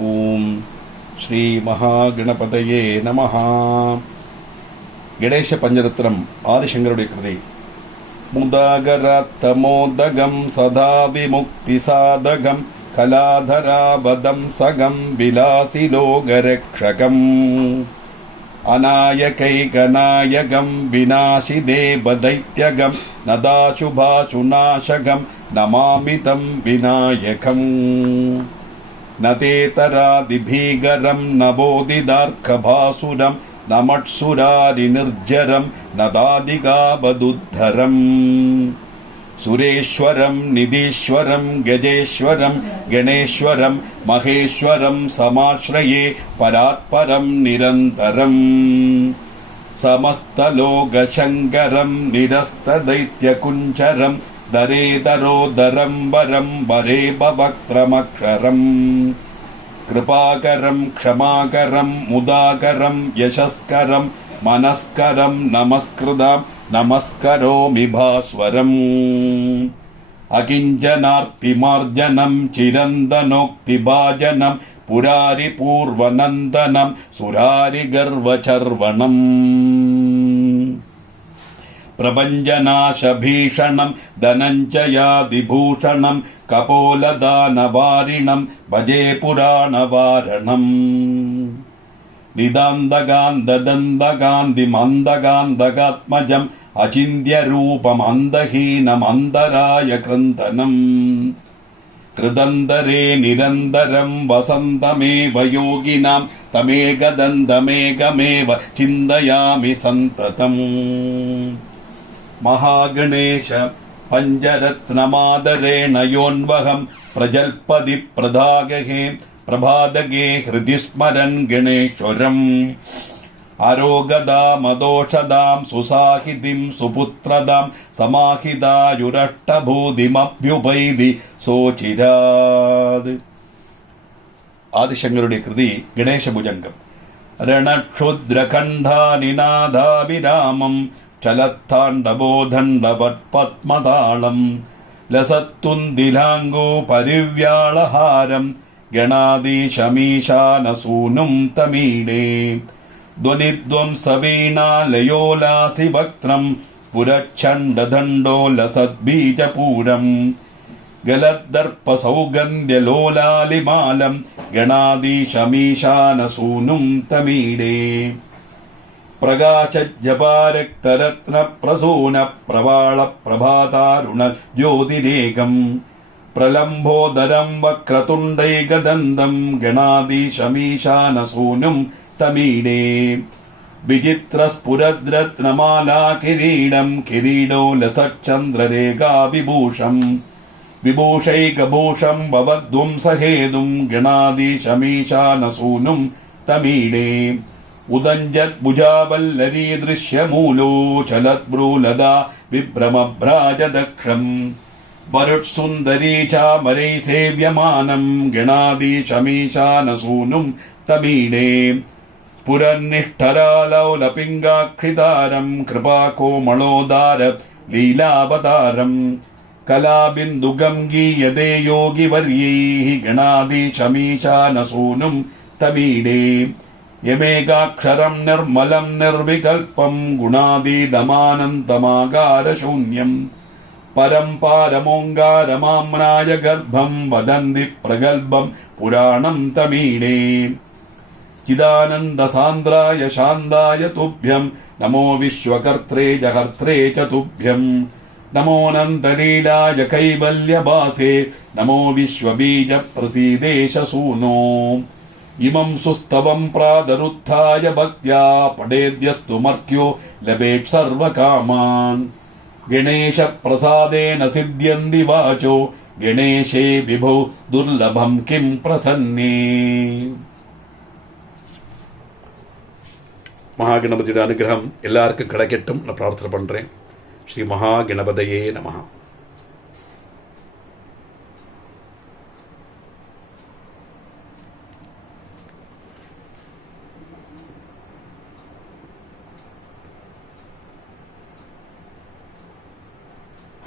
ഓം ശ്രീ മഹാഗണപതയേ നമഃ. ഗണേശ പഞ്ചരത്നം ആദിശങ്കരുടെ കൃതി. മുദാഗരാത്തമോദകം സദാ വിമുക്തിസാധകം കലാധരാവദം സകം വിലാസി ലോകരക്ഷകം അനായകൈകനായകം വിനാശിദേവദൈത്യകം നദാശുഭാശുനാശകം നമാമിതം വിനായകം. നതേതരാദിഭീകരം നവോദിതാർക്കഭാസുരം നമത്സുരാരിനിർജരം നദാദികാവദുദ്ധരം. സുരേശ്വരം നിധീശ്വരം ഗജേശ്വരം ഗണേശ്വരം മഹേശ്വരം സമാശ്രയേ പരാത്പരം നിരന്തരം. സമസ്തലോകശങ്കരം നിരസ്തദൈത്യകുഞ്ചരം ദരേദരോദരം വരം വരേപവക്ത്രമക്ഷരം. കൃപാകരം ക്ഷമാകരം മുദാകരം യശസ്കരം മനസ്കരം നമസ്കൃതം നമസ്കരോമി ഭാസ്വരം. അകിഞ്ചനാർത്തിമാർജനം ചിരന്തനോക്തിഭാജനം പുരാരിപൂർവനന്ദനം സുരാരിഗർവചർവണം. പ്രപഞ്ചനാശഭീഷണം ധനഞ്ജയാദിഭൂഷണം കപോലദാനവാരിണം ഭജേ പുരാണവാരണം. നിതാന്തകാന്തദന്തകാന്തിമന്തകാന്തകാത്മജം അചിന്യരൂപമന്തഹീനമന്തരായ കൃന്തനം. കൃതന്തരേ നിരന്തരം വസന്തമേവ യോഗിനാം തമേകദന്തമേകമേവ ചിന്തയാമി സന്തതം. മഹാഗണേശ പഞ്ചരത്നമാദരേണ യോന്വഹം പ്രജൽപതി പ്രദാഗഹേ പ്രഭാതകേ ഹൃദി സ്മരൻ ഗണേശ്വരം. ആരോഗദാമദോഷദാം സുസാഹിതിം സുപുത്രദാം സമാഹിതായുരഷ്ടഭൂതിമഭ്യുപൈതി സോചിരാത്. ആദിശങ്കരുടെ കൃതി ഗണേശഭുജംഗം. രണക്ഷുദ്രഖണ്ഡാനിനാദാഭിരാമം ചലത്താണ്ഡബോധണ്ഡപത്മതാളം ലസത്തുന്ദിലാംഗോ പരിവ്യാളഹാരം ഗണാദീശമീശാനസൂനും തമീഡേ. ധ്വനിധ്വംസവീണാലയോലാസി വക്ത്രം പുരച്ഛണ്ഡദണ്ഡോ ലസദ്ബീജപൂരം. ഗലദ്ദർപ്പസൗഗന്ധ്യലോലാലിമാലം ഗണാദീശമീശാനസൂനും തമീഡേ. പ്രകാശജപാരക്തരത്നപ്രസൂന പ്രവാള പ്രഭാതാരുണ ജ്യോതിരേകം. പ്രലംബോദരം വക്രതുണ്ടൈകദന്തം ഗണാദീശമീശാനസൂനും തമീഡേ. വിചിത്രസ്ഫുരദ്രത്നമാലാകിരീടം കിരീടോ ലസചന്ദ്രരേഖാവിഭൂഷം. വിഭൂഷൈകഭൂഷം ഭവദ്വംസഹേതും ഗണാദീശമീശാനസൂനും തമീഡേ. ഉദഞ്ജദ്ഭുജാവല്ലരീ ദൃശ്യമൂലോ ചലദ്ബ്രൂലദാ വിഭ്രമഭ്രാജദക്ഷം. വരുട്സുന്ദരീ ചാമരൈ സേവ്യമാനം ഗണാദീശമീശാനസൂനും തമീഡേ. സ്ഫുരന്നിഷ്ഠരാലൗലപിംഗാക്ഷിതാരം കൃപാകോമളോദാര ലീലാവതാരം. കലാബിന്ദുഗം ഗീയതേ യോഗിവര്യൈഃ ഗണാദീശമീശാനസൂനും തമീഡേ. യമേകാക്ഷരം നിർമ്മലം നിർവികൽപം ഗുണാതീതമാനന്തമാകാരശൂന്യം. പരം പാരമോങ്കാരമാമ്നായ ഗർഭം വദന്തി പ്രഗൽഭം പുരാണം തമീഡേ. ചിദാനന്ദസാന്ദ്രായ ശാന്തായ തുഭ്യം നമോ വിശ്വകർത്രേ ജഹർത്രേ ച തുഭ്യം. നമോനന്തലീലായ കൈവല്യഭാസേ നമോ വിശ്വബീജ പ്രസീദേശ സൂനോ. ഇമം സുസ്തവം പ്രാതരുത്ഥായ ഭക്ത്യാ പഠേദ്യസ്തു മർക്യോ ലഭേത് സർവകാമാൻ. ഗണേശ പ്രസാദേന സിദ്ധ്യന്തി വാചോ ഗണേശേ വിഭോ ദുർലഭം കിം പ്രസന്നേ. മഹാഗണപതിയുടെ അനുഗ്രഹം എല്ലാവർക്കും കിടക്കട്ടും പ്രാർത്ഥന പண்றேன். ശ്രീ മഹാഗണപതയേ നമഃ.